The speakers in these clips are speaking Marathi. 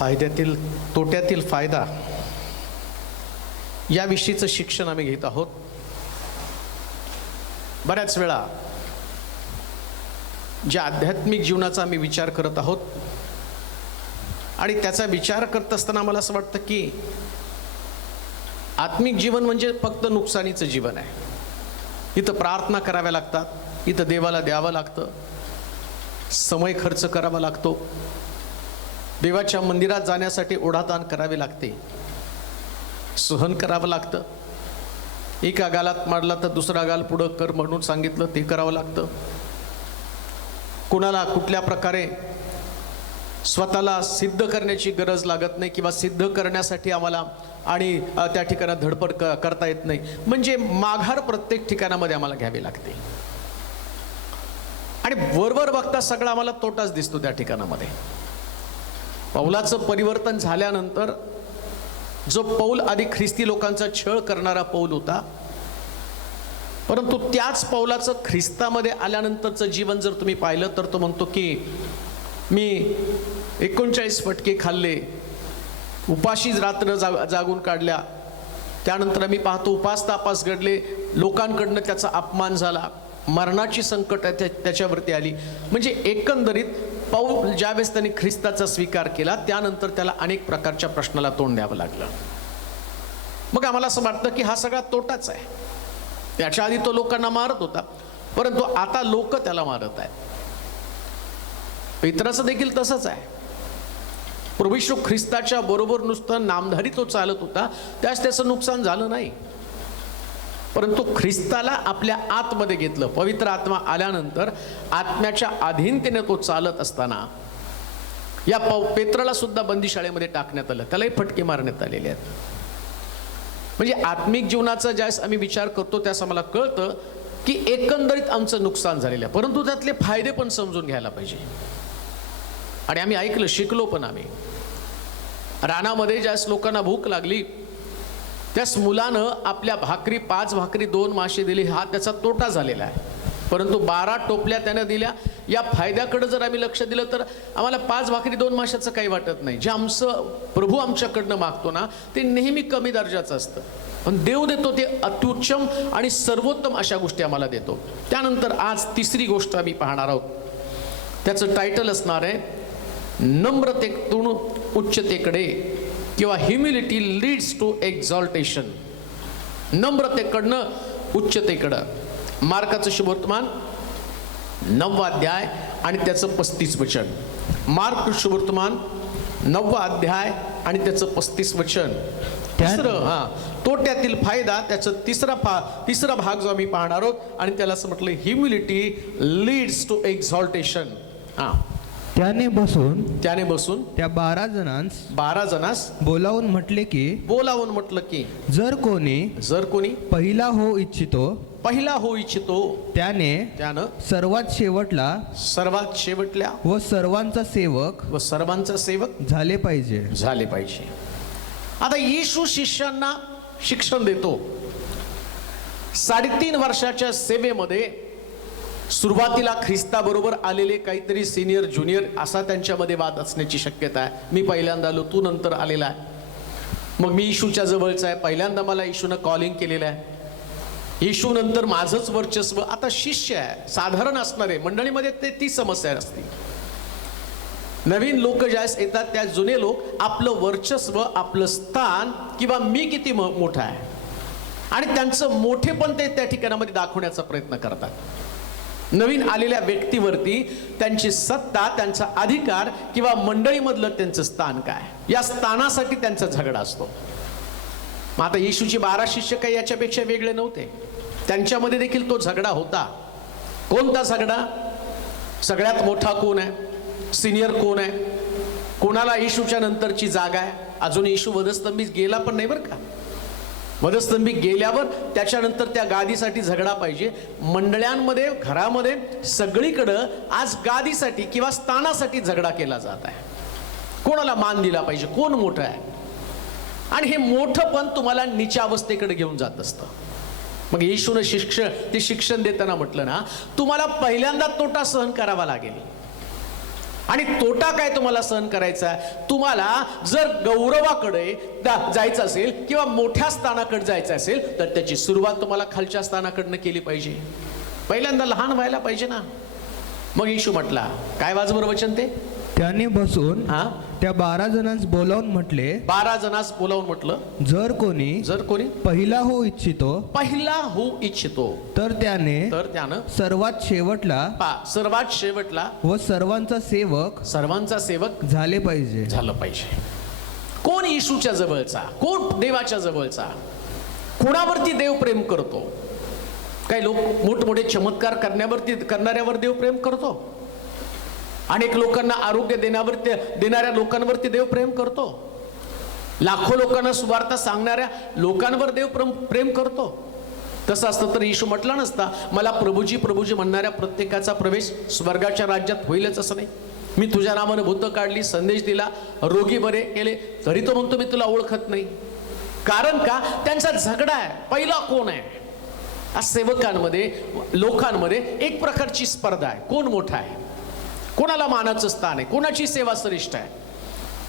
फायद्यातील तोट्यातील फायदा याविषयीचं शिक्षण आम्ही घेत आहोत. बऱ्याच वेळा ज्या आध्यात्मिक जीवनाचा आम्ही विचार करत आहोत आणि त्याचा विचार करत असताना मला असं वाटतं की आत्मिक जीवन म्हणजे फक्त नुकसानीचं जीवन आहे. इथं प्रार्थना कराव्या लागतात, इथं देवाला द्यावं लागतं, समय खर्च करावा लागतो, देवाच्या मंदिरात जाण्यासाठी ओढाताण करावे लागते, सहन करावं लागतं. एका गालात मारला तर दुसरा गाल पुढं कर म्हणून सांगितलं ते करावं लागतं. कुणाला कुठल्या प्रकारे स्वतःला सिद्ध करण्याची गरज लागत नाही किंवा सिद्ध करण्यासाठी आम्हाला आणि त्या ठिकाणी धडपड करता येत नाही. म्हणजे माघार प्रत्येक ठिकाणामध्ये आम्हाला घ्यावी लागते आणि वरवर बघता सगळा आम्हाला तोटाच दिसतो त्या ठिकाणामध्ये. पौलाचं परिवर्तन झाल्यानंतर जो पौल आधी ख्रिस्ती लोकांचा छळ करणारा पौल होता, परंतु त्याच पौलाचं ख्रिस्तामध्ये आल्यानंतरचं जीवन जर तुम्ही पाहिलं तर तो म्हणतो की मी 39 फटके खाल्ले, उपाशीच रात्र जागून काढल्या, त्यानंतर मी पाहतो उपास तापास घडले, लोकांकडनं त्याचा अपमान झाला, मरणाची संकट त्याच्यावरती आली. म्हणजे एकंदरीत पौल ज्यावेळेस त्यांनी ख्रिस्ताचा स्वीकार केला त्यानंतर त्याला अनेक प्रकारच्या प्रश्नाला तोंड द्यावं लागलं. मग आम्हाला असं वाटतं की हा सगळा तोटाच आहे. त्याच्या आधी तो लोकांना मारत होता, परंतु आता लोक त्याला मारत आहेत. पेत्राचं देखील तसंच आहे. प्रभू येशू ख्रिस्ताच्या बरोबर नुसतं नामधारी तो चालत होता, त्याचं नुकसान झालं नाही, परंतु ख्रिस्ताला आपल्या आतमध्ये घेतलं. पवित्र आत्मा आल्यानंतर आत्म्याच्या अधीनतेने तो चालत असताना या पेत्राला सुद्धा बंदीशाळेमध्ये टाकण्यात आलं, त्यालाही फटके मारण्यात आलेले आहेत. म्हणजे आत्मिक जीवनाचा ज्यावेळेस आम्ही विचार करतो त्यास आम्हाला कळतं की एकंदरीत आमचं नुकसान झालेलं आहे, परंतु त्यातले फायदे पण समजून घ्यायला पाहिजे. आणि आम्ही ऐकलं, शिकलो पण. आम्ही रानामध्ये ज्यावेळेस लोकांना भूक लागली त्यास मुलानं आपल्या भाकरी 5 भाकरी 2 मासे दिली, हा त्याचा तोटा झालेला आहे. परंतु 12 टोपल्या त्यानं दिल्या. या फायद्याकडे जर आम्ही लक्ष दिलं तर आम्हाला 5 भाकरी 2 माशाचं काही वाटत नाही. जे आमचं प्रभू आमच्याकडनं मागतो ना ते नेहमी कमी दर्जाचं असतं, पण देव देतो ते अत्युच्चम आणि सर्वोत्तम अशा गोष्टी आम्हाला देतो. त्यानंतर आज तिसरी गोष्ट आम्ही पाहणार आहोत, त्याचं टायटल असणार आहे नम्रतेतून उच्चतेकडे किंवा ह्युमिलिटी लीड्स टू एक्झॉल्टेशन. नम्रतेकडनं उच्चतेकडं. मार्काचं शुभवर्तमान 9वा अध्याय आणि त्याचं 35 वचन. मार्क शुभवर्तमान 9वा अध्याय आणि त्याचं 35 वचन. तिसरं तोट्यातील फायदा, त्याचं तिसरा भाग जो आम्ही पाहणार आहोत आणि त्याला असं म्हटलं ह्युमिलिटी लीड्स टू एक्झॉल्टेशन. त्याने बसून त्या 12 जणांस बोलावून म्हटले की जर कोणी पहिला होऊ इच्छितो त्यानं सर्वात शेवटल्या व सर्वांचा सेवक झाले पाहिजे. आता येशू शिष्यांना शिक्षण देतो. 3.5 वर्षाच्या सेवेमध्ये सुरुवातीला ख्रिस्ताबरोबर आलेले काहीतरी सिनियर ज्युनियर असा त्यांच्यामध्ये वाद असण्याची शक्यता आहे. मी पहिल्यांदा आलो, तू नंतर आलेला आहे, मग मी येशूच्या जवळचा आहे, पहिल्यांदा मला येशूनं कॉलिंग केलेलं आहे, येशू नंतर माझंच वर्चस्व. आता शिष्य आहे, साधारण असणार आहे मंडळीमध्ये, ती समस्या असते. नवीन लोक ज्यावेळेस येतात त्या जुने लोक आपलं वर्चस्व, आपलं स्थान किंवा मी किती मोठा आहे आणि त्यांचं मोठेपण ते त्या ठिकाणामध्ये दाखवण्याचा प्रयत्न करतात. नवीन आलेल्या व्यक्तीवरती त्यांची सत्ता, त्यांचा अधिकार किंवा मंडळीमधलं त्यांचं स्थान काय, या स्थानासाठी त्यांचा झगडा असतो. मग आता येशूची 12 शिष्य काही याच्यापेक्षा वेगळे नव्हते, त्यांच्यामध्ये देखील तो झगडा होता. कोणता झगडा? सगळ्यात मोठा कोण आहे, सिनियर कोण आहे, कोणाला येशूच्या नंतरची जागा आहे. अजून येशू वधस्तंभी गेला पण नाही बरं का. वधस्तंभी गेल्यावर त्याच्यानंतर त्या गादीसाठी झगडा पाहिजे. मंडळांमध्ये, घरामध्ये, सगळीकडं आज गादीसाठी किंवा स्थानासाठी झगडा केला जात आहे. कोणाला मान दिला पाहिजे, कोण मोठं आहे, आणि हे मोठं पण तुम्हाला नीच्या अवस्थेकडे घेऊन जात असतं. मग येशूनं शिक्षण देताना म्हटलं ना, तुम्हाला पहिल्यांदा तोटा सहन करावा लागेल. आणि तोटा काय तुम्हाला सहन करायचा आहे? तुम्हाला जर गौरवाकडे जायचं असेल किंवा मोठ्या स्थानाकडे जायचं असेल तर त्याची सुरुवात तुम्हाला खालच्या स्थानाकडनं केली पाहिजे. पहिल्यांदा लहान व्हायला पाहिजे ना. मग येशू म्हटला, काय वाजवर वचन ते? त्याने बसून त्या 12 जणांस बोलावून म्हटले, 12 जणांस बोलावून म्हटलं, जर कोणी पहिला होऊ इच्छितो तर त्यानं सर्वात शेवटला व सर्वांचा सेवक झाले पाहिजे. कोण येशूच्या जवळचा, कोण देवाच्या जवळचा, कोणावरती देव प्रेम करतो? काही लोक मोठमोठे चमत्कार करणाऱ्यावर देव प्रेम करतो. अनेक लोकांना आरोग्य देणाऱ्या लोकांवरती देव प्रेम करतो. लाखो लोकांना सुवार्ता सांगणाऱ्या लोकांवर देव प्रेम करतो. तसं असतं तर येशू म्हटला नसता, मला प्रभूजी प्रभूजी म्हणणाऱ्या प्रत्येकाचा प्रवेश स्वर्गाच्या राज्यात होईलच असं नाही. मी तुझ्या नावानं भूतं काढली, संदेश दिला, रोगी बरे केले, तरी तो म्हणतो मी तुला ओळखत नाही. कारण का? त्यांचा झगडा आहे. पहिला कोण आहे? सेवकांमध्ये, लोकांमध्ये एक प्रकारची स्पर्धा आहे. कोण मोठा आहे, कोणाला मानाचं स्थान आहे, कोणाची सेवा श्रेष्ठ आहे,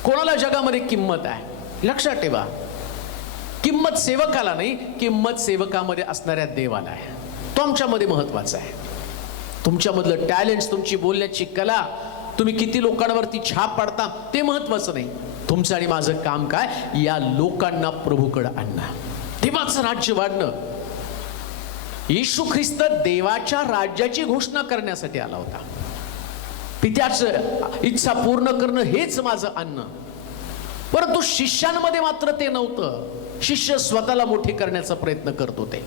कोणाला जगामध्ये किंमत आहे. लक्षात ठेवा, किंमत सेवकाला नाही, किंमत सेवकामध्ये असणाऱ्या देवाला आहे. तो आमच्यामध्ये महत्वाचा आहे. तुमच्यामधलं टॅलेंट, तुमची बोलण्याची कला, तुम्ही किती लोकांवरती छाप पाडता ते महत्वाचं नाही. तुमचं आणि माझं काम काय? या लोकांना प्रभूकडे आणणं, देवाचं राज्य वाढणं. येशू ख्रिस्त देवाच्या राज्याची घोषणा करण्यासाठी आला होता. पित्याचं इच्छा पूर्ण करणं हेच माझं अन्न. परंतु शिष्यांमध्ये मात्र ते नव्हतं. शिष्य स्वतःला मोठे करण्याचा प्रयत्न करत होते.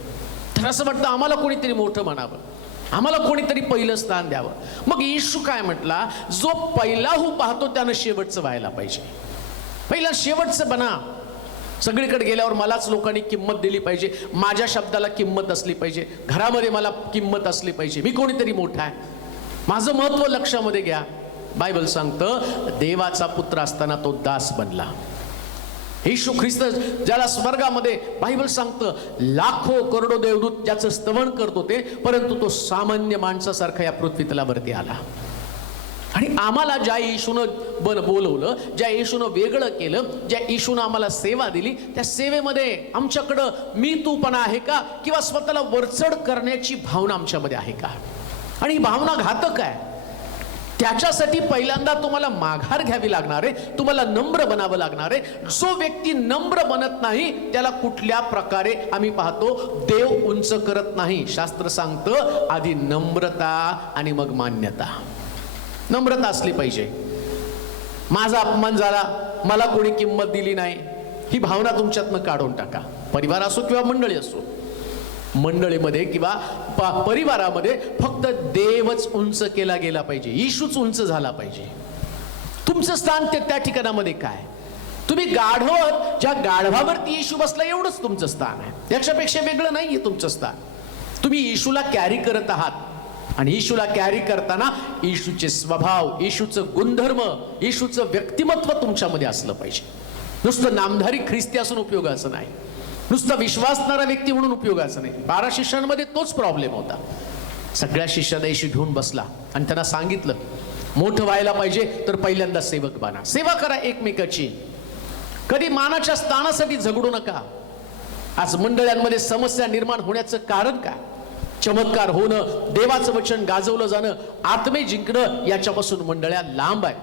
तर असं वाटतं आम्हाला कोणीतरी मोठं म्हणावं, आम्हाला कोणीतरी पहिलं स्थान द्यावं. मग येशू काय म्हटला? जो पहिला पाहतो त्यानं शेवटचं व्हायला पाहिजे. पहिला शेवटचं बना. सगळीकडे गेल्यावर मलाच लोकांनी किंमत दिली पाहिजे, माझ्या शब्दाला किंमत असली पाहिजे, घरामध्ये मला किंमत असली पाहिजे, मी कोणीतरी मोठा आहे, माझं महत्व लक्षामध्ये घ्या. बायबल सांगतं देवाचा पुत्र असताना तो दास बनला. येशू ख्रिस्त ज्याला स्वर्गामध्ये बायबल सांगतं लाखो करोडो देवदूत ज्याचं स्तवन करत होते, परंतु तो सामान्य माणसासारखा या पृथ्वी तलावरती आला. आणि आम्हाला ज्या येशूनं बोलवलं, ज्या येशूनं वेगळं केलं, ज्या येशूनं आम्हाला सेवा दिली, त्या सेवेमध्ये आमच्याकडं मी तूपणा आहे का, किंवा स्वतःला वरचढ करण्याची भावना आमच्यामध्ये आहे का? आणि ही भावना घातक आहे. त्याच्यासाठी पहिल्यांदा तुम्हाला माघार घ्यावी लागणार आहे, तुम्हाला नम्र बनावं लागणार आहे. जो व्यक्ती नम्र बनत नाही त्याला कुठल्या प्रकारे आम्ही पाहतो देव उंच करत नाही. शास्त्र सांगतं आधी नम्रता आणि मग मान्यता. नम्रता असली पाहिजे. माझा अपमान झाला, मला कोणी किंमत दिली नाही, ही भावना तुमच्यातनं काढून टाका. परिवार असो किंवा मंडळी असो, मंडळीमध्ये किंवा परिवारामध्ये फक्त देवच उंच केला गेला पाहिजे, येशूच उंच झाला पाहिजे. तुमचं स्थान त्या ठिकाणामध्ये काय? तुम्ही गाढवात, ज्या गाढवावरती येशू बसला एवढंच तुमचं स्थान आहे, त्याच्यापेक्षा वेगळं नाहीये तुमचं स्थान. तुम्ही येशूला कॅरी करत आहात. आणि येशूला कॅरी करताना येशूचे स्वभाव, येशूचं गुणधर्म, येशूचं व्यक्तिमत्व तुमच्यामध्ये असलं पाहिजे. नुसतं नामधारी ख्रिस्ती असून उपयोगाचं नाही, नुसतं विश्वासणारा व्यक्ती म्हणून उपयोगाचं नाही. 12 शिष्यांमध्ये तोच प्रॉब्लेम होता. सगळ्या शिष्यांना येशू घेऊन बसला आणि त्यांना सांगितलं मोठं व्हायला पाहिजे तर पहिल्यांदा सेवक बना, सेवा करा एकमेकाची. कधी मानाच्या स्थानासाठी झगडू नका. आज मंडळांमध्ये समस्या निर्माण होण्याचं कारण काय? चमत्कार होणं, देवाचं वचन गाजवलं जाणं, आत्मे जिंकणं, याच्यापासून मंडळ्या लांब आहे.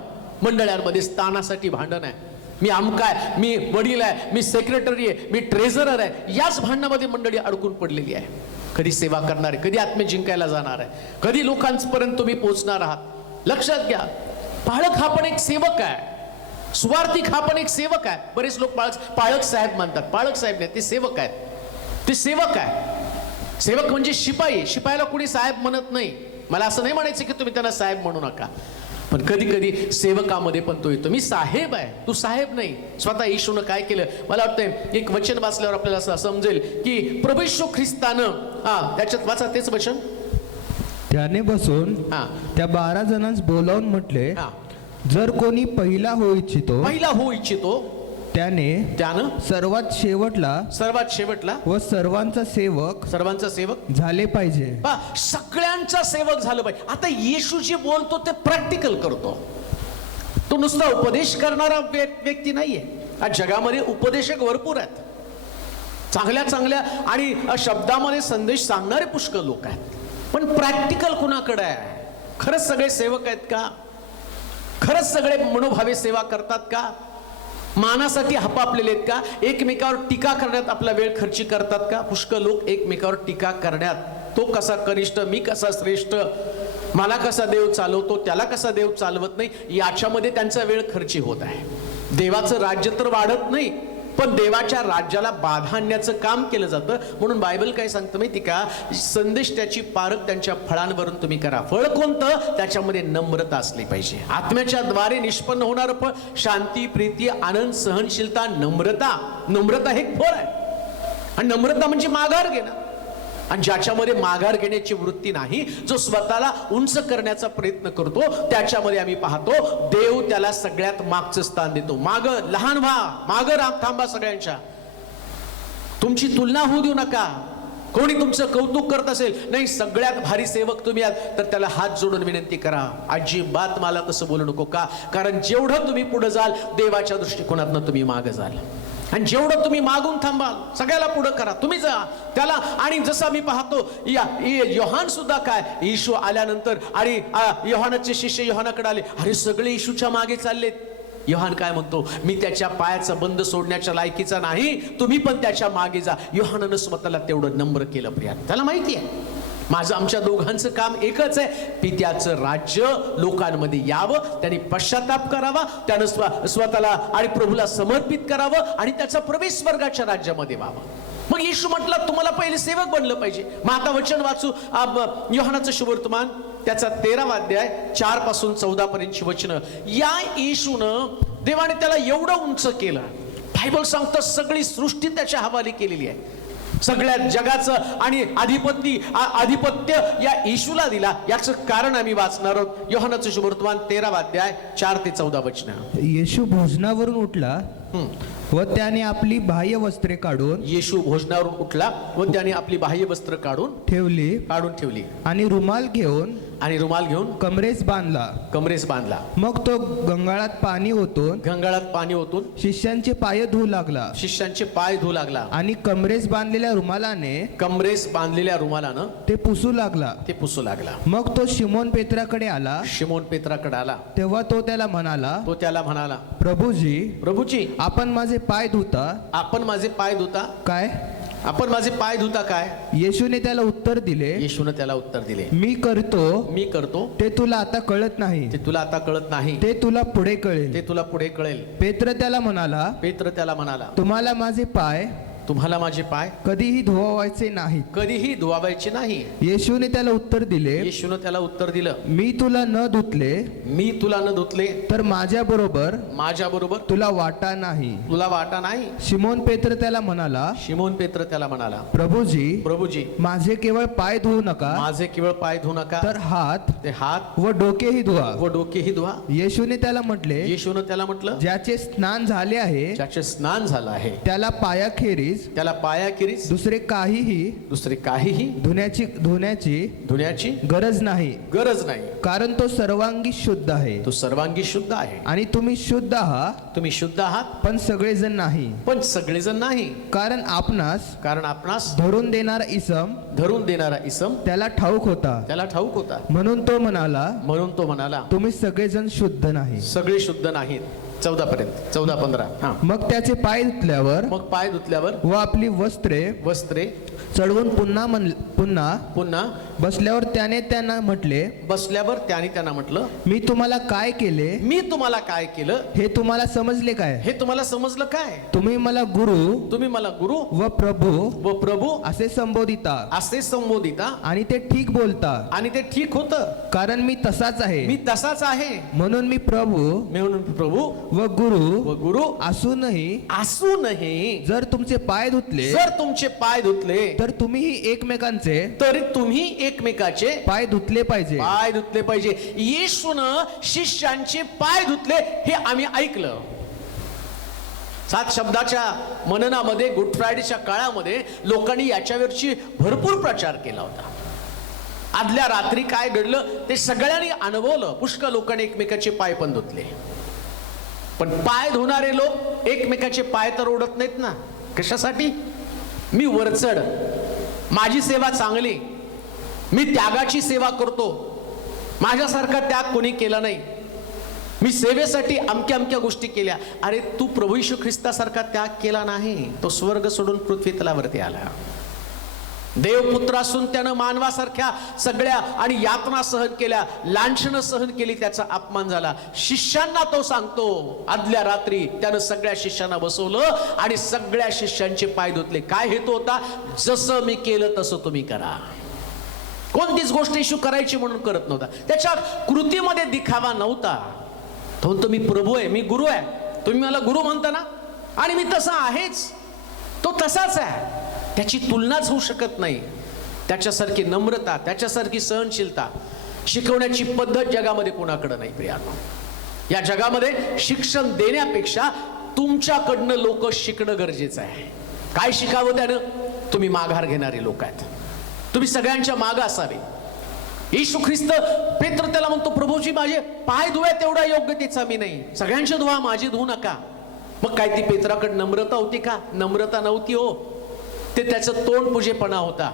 मंडळांमध्ये स्थानासाठी भांडण आहे. मी आमकाय, मी वडील आहे, मी सेक्रेटरी आहे, मी ट्रेझरर आहे, याच भांडणामध्ये मंडळी अडकून पडलेली आहे. कधी सेवा करणार आहे, कधी आत्मे जिंकायला जाणार आहे, कधी लोकांपर्यंत तुम्ही पोहोचणार आहात. लक्षात घ्या, पाळक हा पण एक सेवक आहे, सुवार्थिक हा पण एक सेवक आहे. बरेच लोक पाळक साहेब म्हणतात, पाळक साहेब नाही, ते सेवक आहेत. ते सेवक आहे. सेवक म्हणजे शिपाई. शिपायाला कुणी साहेब म्हणत नाही. मला असं नाही म्हणायचं की तुम्ही त्यांना साहेब म्हणू नका, पण कधी कधी सेवकामध्ये पण तो येतो. मी साहेब आहे, तू साहेब नाही. स्वतः येशूनं काय केलं? मला वाटतंय एक वचन वाचल्यावर आपल्याला असं समजेल की प्रभू येशू ख्रिस्तानं त्याच्यात वाचा तेच वचन. त्याने बसून त्या 12 जणांस बोलावून म्हटले, जर कोणी पहिला होऊ इच्छितो त्याने सर्वात शेवटला व सर्वांचा सेवक झाले पाहिजे. सगळ्यांचा सेवक झालं पाहिजे. आता येशू जे बोलतो ते प्रॅक्टिकल करतो. तो नुसता उपदेश करणारा व्यक्ती नाहीये. आज जगामध्ये उपदेशक भरपूर आहेत, चांगल्या चांगल्या आणि शब्दामध्ये संदेश सांगणारे पुष्कळ लोक आहेत, पण प्रॅक्टिकल कुणाकडे आहे? खरंच सगळे सेवक आहेत का? खरंच सगळे मनोभावे सेवा करतात का? मानासाठी हपापलेले आहेत का? एकमेकावर टीका करण्यात आपला वेळ खर्ची करतात का? पुष्कळ लोक एकमेकावर टीका करण्यात, तो कसा कनिष्ठ, मी कसा श्रेष्ठ, मला कसा देव चालवतो, त्याला कसा देव चालवत नाही, याच्यामध्ये त्यांचा वेळ खर्ची होत आहे. देवाचं राज्य तर वाढत नाही, पण देवाच्या राज्याला बाधा आणण्याचं काम केलं जातं. म्हणून बायबल काय सांगतं माहिती का? संदेश त्याची पारख त्यांच्या फळांवरून तुम्ही करा. फळ कोणतं? त्याच्यामध्ये नम्रता असली पाहिजे. आत्म्याच्या द्वारे निष्पन्न होणारं फळ शांती, प्रीती, आनंद, सहनशीलता, नम्रता. नम्रता हे फळ आहे. आणि नम्रता म्हणजे माघार घेणं. आणि ज्याच्यामध्ये माघार घेण्याची वृत्ती नाही, जो स्वतःला उंच करण्याचा प्रयत्न करतो, त्याच्यामध्ये आम्ही पाहतो देव त्याला सगळ्यात मागचं स्थान देतो. माग लहान व्हा, माग थांबा सगळ्यांच्या. तुमची तुलना होऊ देऊ नका. कोणी तुमचं कौतुक करत असेल, नाही सगळ्यात भारी सेवक तुम्ही आहात, तर त्याला हात जोडून विनंती करा, अजिबात मला तसं बोलू नको. का? कारण जेवढं तुम्ही पुढे जाल, देवाच्या दृष्टिकोनातनं तुम्ही मागे जाल. आणि जेवढं तुम्ही मागून थांबाल, सगळ्याला पुढं करा, तुम्ही जा त्याला. आणि जसं आम्ही पाहतो योहान सुद्धा काय, येशू आल्यानंतर आणि योहानाचे शिष्य योहानाकडे आले, अरे सगळे येशूच्या मागे चाललेत. योहान काय म्हणतो, मी त्याच्या पायाचा बंद सोडण्याच्या लायकीचा नाही, तुम्ही पण त्याच्या मागे जा. योहानानं स्वतःला तेवढं नम्र केलं. प्रिया, त्याला माहिती आहे माझं आमच्या दोघांचं काम एकच आहे, पित्याचं राज्य लोकांमध्ये यावं, त्यांनी पश्चाताप करावा, त्यानं स्वतःला आणि प्रभूला समर्पित करावं आणि त्याचा प्रवेश स्वर्गाच्या राज्यामध्ये व्हावा. मग येशू म्हटलं तुम्हाला पहिले सेवक बनलं पाहिजे. मग आता वचन वाचू योहानाचं शुभवर्तमान त्याचा 13वा अध्याय 4 पासून 14 पर्यंतची वचनं. या येशूनं देवाने त्याला एवढं उंच केलं, बायबल सांगतं सगळी सृष्टी त्याच्या हवाली केलेली आहे. सगळ्या जगाचं आणि आधिपत्य या येशूला दिला. याचं कारण आम्ही वाचणार आहोत. योहानाचं शुभवर्तमान 13वा अध्याय 4 ते 14 वचनं. येशू भोजनावरून उठला व त्याने आपली बाह्य वस्त्रे काढून, येशू भोजनावरून उठला व त्याने आपली बाह्य वस्त्र काढून ठेवली आणि रुमाल घेऊन कमरेस बांधला. मग तो गंगाळात पाणी ओतून शिष्यांचे पाय धुवू लागला आणि कमरेस बांधलेल्या रुमालानं ते पुसू लागला. मग तो शिमोन पेत्राकडे आला. तेव्हा तो त्याला म्हणाला, प्रभूजी आपण माझे पाय धुता काय? येशूने त्याला उत्तर दिले, मी करतो ते तुला आता कळत नाही, ते तुला पुढे कळेल. पेत्र त्याला म्हणाला, तुम्हाला माझे पाय कधीही धुवायचे नाही. येशूने त्याला उत्तर दिलं, मी तुला न धुतले तर माझ्या बरोबर तुला वाटा नाही. शिमोन पेत्र त्याला म्हणाला, प्रभूजी माझे केवळ पाय धुवू नका, तर हात व डोकेही धुवा. येशूने त्याला म्हटलं, ज्याचे स्नान झाले आहे त्याला पायाखेरीज दुसरे काहीही धुण्याची गरज नाही, कारण तो सर्वांगी शुद्ध आहे. आणि तुम्ही शुद्ध आहात, पण सगळेजण नाही. कारण आपणास धरून देणारा इसम त्याला ठाऊक होता. म्हणून तो म्हणाला, तुम्ही सगळेजण शुद्ध नाही. सगळे शुद्ध नाहीत. 14-15. मग त्याचे पाय धुतल्यावर व आपली वस्त्रे चढवून पुन्हा बसल्यावर त्याने त्यांना म्हटले, मी तुम्हाला काय केले हे तुम्हाला समजले काय? तुम्ही मला गुरु व प्रभू असे संबोधिता आणि ते ठीक बोलता. आणि ते ठीक होतं, कारण मी तसाच आहे. म्हणून मी प्रभू व गुरु असूनही जर तुमचे पाय धुतले तर तुम्ही एकमेकाचे पाय धुतले पाहिजे. येशूनं शिष्यांचे पाय धुतले हे आम्ही ऐकलं. 7 शब्दाच्या मननामध्ये गुड फ्रायडेच्या काळामध्ये लोकांनी याच्यावरची भरपूर प्रचार केला होता. आदल्या रात्री काय घडलं ते सगळ्यांनी अनुभवलं. पुष्कळ लोकांनी एकमेकाचे पाय पण धुतले. पण पाय धुणारे लोक एकमेकाचे पाय तर ओढत नाहीत ना. कशासाठी? मी वरचढ, माझी सेवा चांगली, मी त्यागाची सेवा करतो, माझ्यासारखा त्याग कोणी केला नाही, मी सेवेसाठी अमक्या अमक्या गोष्टी केल्या. अरे तू प्रभू येशू ख्रिस्तासारखा त्याग केला नाही. तो स्वर्ग सोडून पृथ्वी तलावरती आला. देवपुत्र असून त्यानं मानवासारख्या सगळ्या आणि यातना सहन केल्या, लांछनं सहन केली, त्याचा अपमान झाला. शिष्यांना तो सांगतो, आदल्या रात्री त्यानं सगळ्या शिष्यांना बसवलं आणि सगळ्या शिष्यांचे पाय धुतले. काय हेतू होता? जसं मी केलं तसं तुम्ही करा. कोणतीच गोष्ट येशू करायची म्हणून करत नव्हता. त्याच्या कृतीमध्ये दिखावा नव्हता. तो म्हणतो मी प्रभू आहे, मी गुरु आहे, तुम्ही मला गुरु म्हणता ना, आणि मी तसा आहेच. तो तसाच आहे, त्याची तुलनाच होऊ शकत नाही. त्याच्यासारखी नम्रता, त्याच्यासारखी सहनशीलता शिकवण्याची पद्धत जगामध्ये कोणाकडे नाही प्रियानो. या जगामध्ये शिक्षण देण्यापेक्षा तुमच्याकडनं लोक शिकणं गरजेचं आहे. काय शिकावं त्यानं? तुम्ही माघार घेणारे लोक आहेत, तुम्ही सगळ्यांच्या मागं असावे. येशू ख्रिस्त, पेत्र त्याला म्हणतो, प्रभूजी माझे पाय धुवा तेवढा योग्यतेचा मी नाही, सगळ्यांचे धुवा, माझे धुवू नका. मग काय ती पेत्राकडे नम्रता होती का? नम्रता नव्हती हो. ते त्याचं तोंड पूजेपणा होता.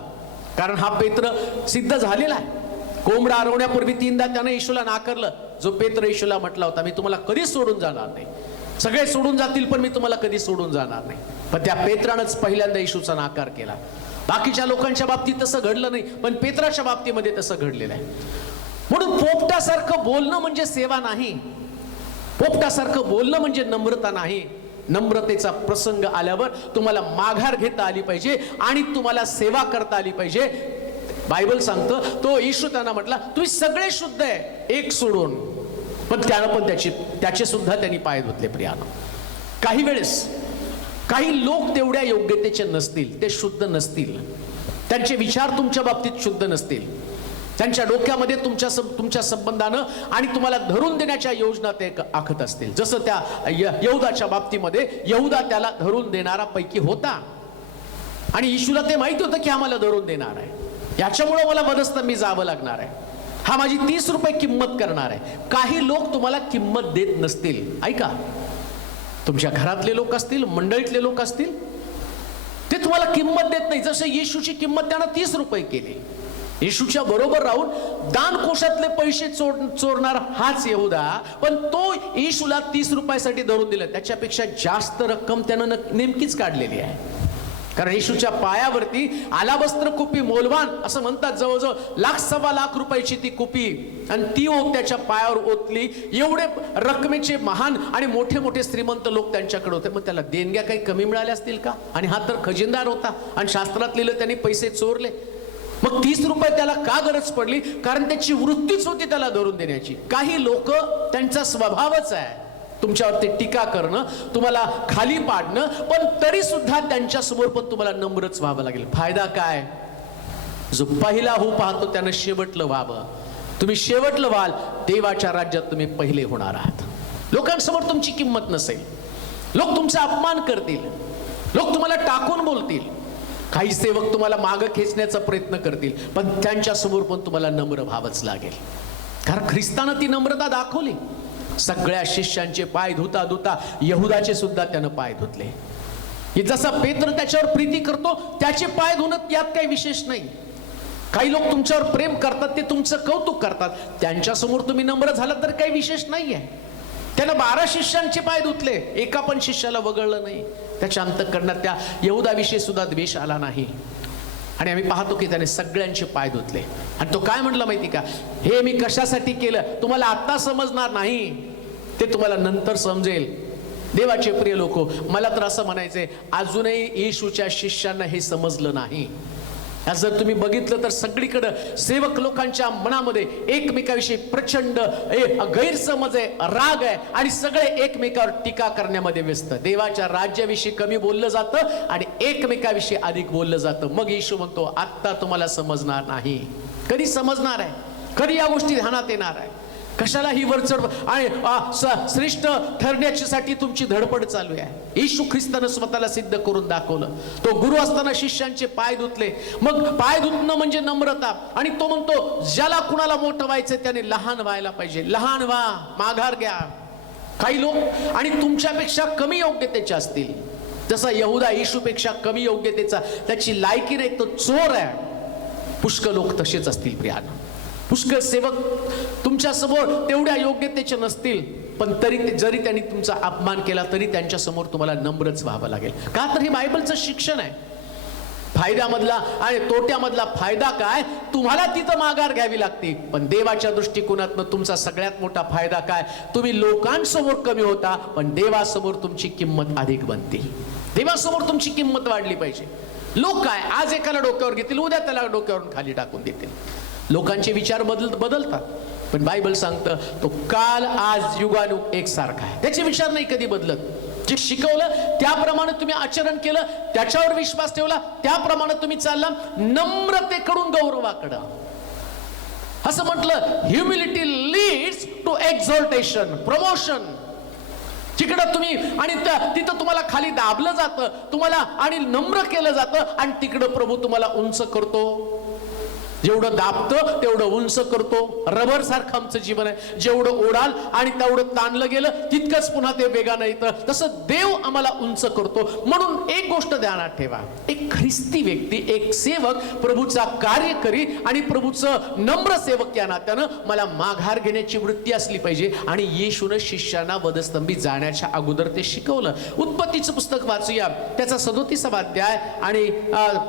कारण हा पेत्र सिद्ध झालेला आहे. कोंबडा अरवण्यापूर्वी 3दा त्यानं येशूला नाकारलं. जो पेत्र येशूला म्हटला होता, मी तुम्हाला कधीच सोडून जाणार नाही, सगळे सोडून जातील पण मी तुम्हाला कधी सोडून जाणार नाही. पण त्या पेत्रानंच पहिल्यांदा येशूचा नाकार केला. बाकीच्या लोकांच्या बाबतीत तसं घडलं नाही, पण पेत्राच्या बाबतीमध्ये तसं घडलेलं आहे. म्हणून पोपटासारखं बोलणं म्हणजे सेवा नाही, पोपटासारखं बोलणं म्हणजे नम्रता नाही. नम्रतेचा प्रसंग आल्यावर तुम्हाला माघार घेता आली पाहिजे आणि तुम्हाला सेवा करता आली पाहिजे. बायबल सांगतं, तो येशू त्यांना म्हटला, तुम्ही सगळे शुद्ध आहे एक सोडून. पण त्यानं पण त्याचे सुद्धा त्यांनी पाय धुतले प्रियानो. काही वेळेस काही लोक तेवढ्या योग्यतेचे नसतील, ते शुद्ध नसतील, त्यांचे विचार तुमच्या बाबतीत शुद्ध नसतील, त्यांच्या डोक्यामध्ये तुमच्या संबंधानं आणि तुम्हाला धरून देण्याच्या योजना ते आखत असतील. जसं त्या यहुदाच्या बाबतीमध्ये यहुदा त्याला धरून देणारा पैकी होता आणि येशूला ते माहिती होतं की हा मला धरून देणार आहे, याच्यामुळे मला वधस्तंभी जावं लागणार आहे, हा माझी 30 रुपये किंमत करणार आहे. काही लोक तुम्हाला किंमत देत नसतील. ऐका, तुमच्या घरातले लोक असतील, मंडळीतले लोक असतील, ते तुम्हाला किंमत देत नाही. जसं येशूची किंमत त्यानं 30 रुपये केली. येशूच्या बरोबर राहून दान कोशातले पैसे चोरणार हाच यहुदा, पण तो येशूला 30 रुपयासाठी धरून दिलं. त्याच्यापेक्षा जास्त रक्कम त्यानं नेमकीच काढलेली आहे. कारण येशूच्या पायावरती आलाबस्त्र कुपी मौल्यवान असं म्हणतात, जवळजवळ 1,00,000-1,15,00,000 रुपयाची ती कुपी, आणि ती त्याच्या पायावर ओतली. एवढे रकमेचे महान आणि मोठे मोठे श्रीमंत लोक त्यांच्याकडे होते. मग त्याला देणग्या काही कमी मिळाल्या असतील का? आणि हा तर खजिनदार होता आणि शास्त्रात लिहिलं त्यांनी पैसे चोरले. मग 30 रुपये त्याला का गरज पडली? कारण त्याची वृत्तीच होती त्याला धरून देण्याची. काही लोक, त्यांचा स्वभावच आहे तुमच्यावरती टीका करणं, तुम्हाला खाली पाडणं, पण तरी सुद्धा त्यांच्या समोर पण तुम्हाला नम्रच व्हावं लागेल. फायदा काय? जो पहिला हो पाहतो त्यानं शेवटलं व्हावं. तुम्ही शेवटलं व्हाल, देवाच्या राज्यात तुम्ही पहिले होणार आहात. लोकांसमोर तुमची किंमत नसेल, लोक तुमचा अपमान करतील, लोक तुम्हाला टाकून बोलतील, काही सेवक तुम्हाला मागं खेचण्याचा प्रयत्न करतील, पण त्यांच्या समोर पण तुम्हाला नम्र व्हावंच लागेल. कारण ख्रिस्तानं ती नम्रता दाखवली. सगळ्या शिष्यांचे पाय धुता धुता यहुदाचे सुद्धा त्यानं पाय धुतले. जसा पेत्र त्याच्यावर प्रीती करतो, त्याचे पाय धुणं यात काही विशेष नाही. काही लोक तुमच्यावर प्रेम करतात, ते तुमचं कौतुक करतात, त्यांच्या समोर तुम्ही नम्र झालात तर काही विशेष नाहीये. त्यानं 12 शिष्यांचे पाय धुतले, एका पण शिष्याला वगळलं नाही. त्याच्या अंतःकरणात त्या यहुदाविषयी सुद्धा द्वेष आला नाही. आणि आम्ही पाहतो की त्याने सगळ्यांचे पाय धुतले. आणि तो काय म्हटला माहिती का? हे मी कशासाठी केलं तुम्हाला आता समजणार नाही, ते तुम्हाला नंतर समजेल. देवाचे प्रिय लोक, मला तर असं म्हणायचंय, अजूनही येशूच्या शिष्यांना हे समजलं नाही. आज जर तुम्ही बघितलं तर सगळीकडे सेवक लोकांच्या मनामध्ये एकमेकाविषयी प्रचंड गैरसमज आहे, राग आहे, आणि सगळे एकमेकावर टीका करण्यामध्ये व्यस्त. देवाच्या राज्याविषयी कमी बोललं जातं आणि एकमेकाविषयी अधिक बोललं जातं. मग येशू म्हणतो, आत्ता तुम्हाला समजणार नाही. कधी समजणार आहे? कधी या गोष्टी ध्यानात येणार आहे? कशाला ही वरचढ आणि श्रेष्ठ ठरण्यासाठी तुमची धडपड चालू आहे? येशू ख्रिस्तानं स्वतःला सिद्ध करून दाखवलं. तो गुरु असताना शिष्यांचे पाय धुतले. मग पाय धुतणं म्हणजे नम्रता. आणि तो म्हणतो, ज्याला कुणाला मोठं व्हायचं त्याने लहान व्हायला पाहिजे. लहान व्हा, माघार घ्या. काही लोक आणि तुमच्यापेक्षा कमी योग्यतेचे असतील, जसा यहुदा येशूपेक्षा कमी योग्यतेचा, त्याची लायकी नाही, तो चोर आहे. पुष्कळ लोक तसेच असतील प्रियानं. पुष्कळ सेवक तुमच्या समोर तेवढ्या योग्यतेचे नसतील, पण तरी जरी त्यांनी तुमचा अपमान केला तरी त्यांच्या समोर तुम्हाला नम्रच व्हावं लागेल. का तर हे बायबलचं शिक्षण आहे. फायद्यामधला आणि तोट्यामधला फायदा काय, तुम्हाला तिथं माघार घ्यावी लागते, पण देवाच्या दृष्टिकोनातून तुमचा सगळ्यात मोठा फायदा काय, तुम्ही लोकांसमोर कमी होता पण देवासमोर तुमची किंमत अधिक बनते. देवासमोर तुमची किंमत वाढली पाहिजे. लोक काय, आज एकाला डोक्यावर घेतील, उद्या त्याला डोक्यावरून खाली टाकून देतील. लोकांचे विचार बदलतात, पण बायबल सांगतं तो काल आज युगानुग एकसारखा आहे. त्याचे विचार नाही कधी बदलत. जे शिकवलं त्याप्रमाणे तुम्ही आचरण केलं, त्याच्यावर विश्वास ठेवला, त्याप्रमाणे तुम्ही चालला, नम्रतेकडून गौरवाकडं. असं म्हटलं, ह्युमिलिटी लीड्स टू एक्झॉल्टेशन, प्रमोशन. तिकडं तुम्ही आणि तिथं तुम्हाला खाली दाबलं जातं, तुम्हाला आणि नम्र केलं जातं, आणि तिकडं प्रभू तुम्हाला उंच करतो. जेवढं दाबतं तेवढं उंच करतो. रबर सारखं आमचं जीवन आहे. जेवढं ओढाल आणि तेवढं ताणलं गेलं तितकंच पुन्हा ते वेगानं येतं. तसं देव आम्हाला उंच करतो. म्हणून एक गोष्ट ध्यानात ठेवा, एक ख्रिस्ती व्यक्ती, एक सेवक प्रभूचा कार्यकरी आणि प्रभूचं नम्र सेवक या नात्यानं मला माघार घेण्याची वृत्ती असली पाहिजे. आणि येशूनं शिष्यांना वधस्तंभी जाण्याच्या अगोदर ते शिकवलं. उत्पत्तीचं पुस्तक वाचूया, त्याचा 37वा अध्याय आणि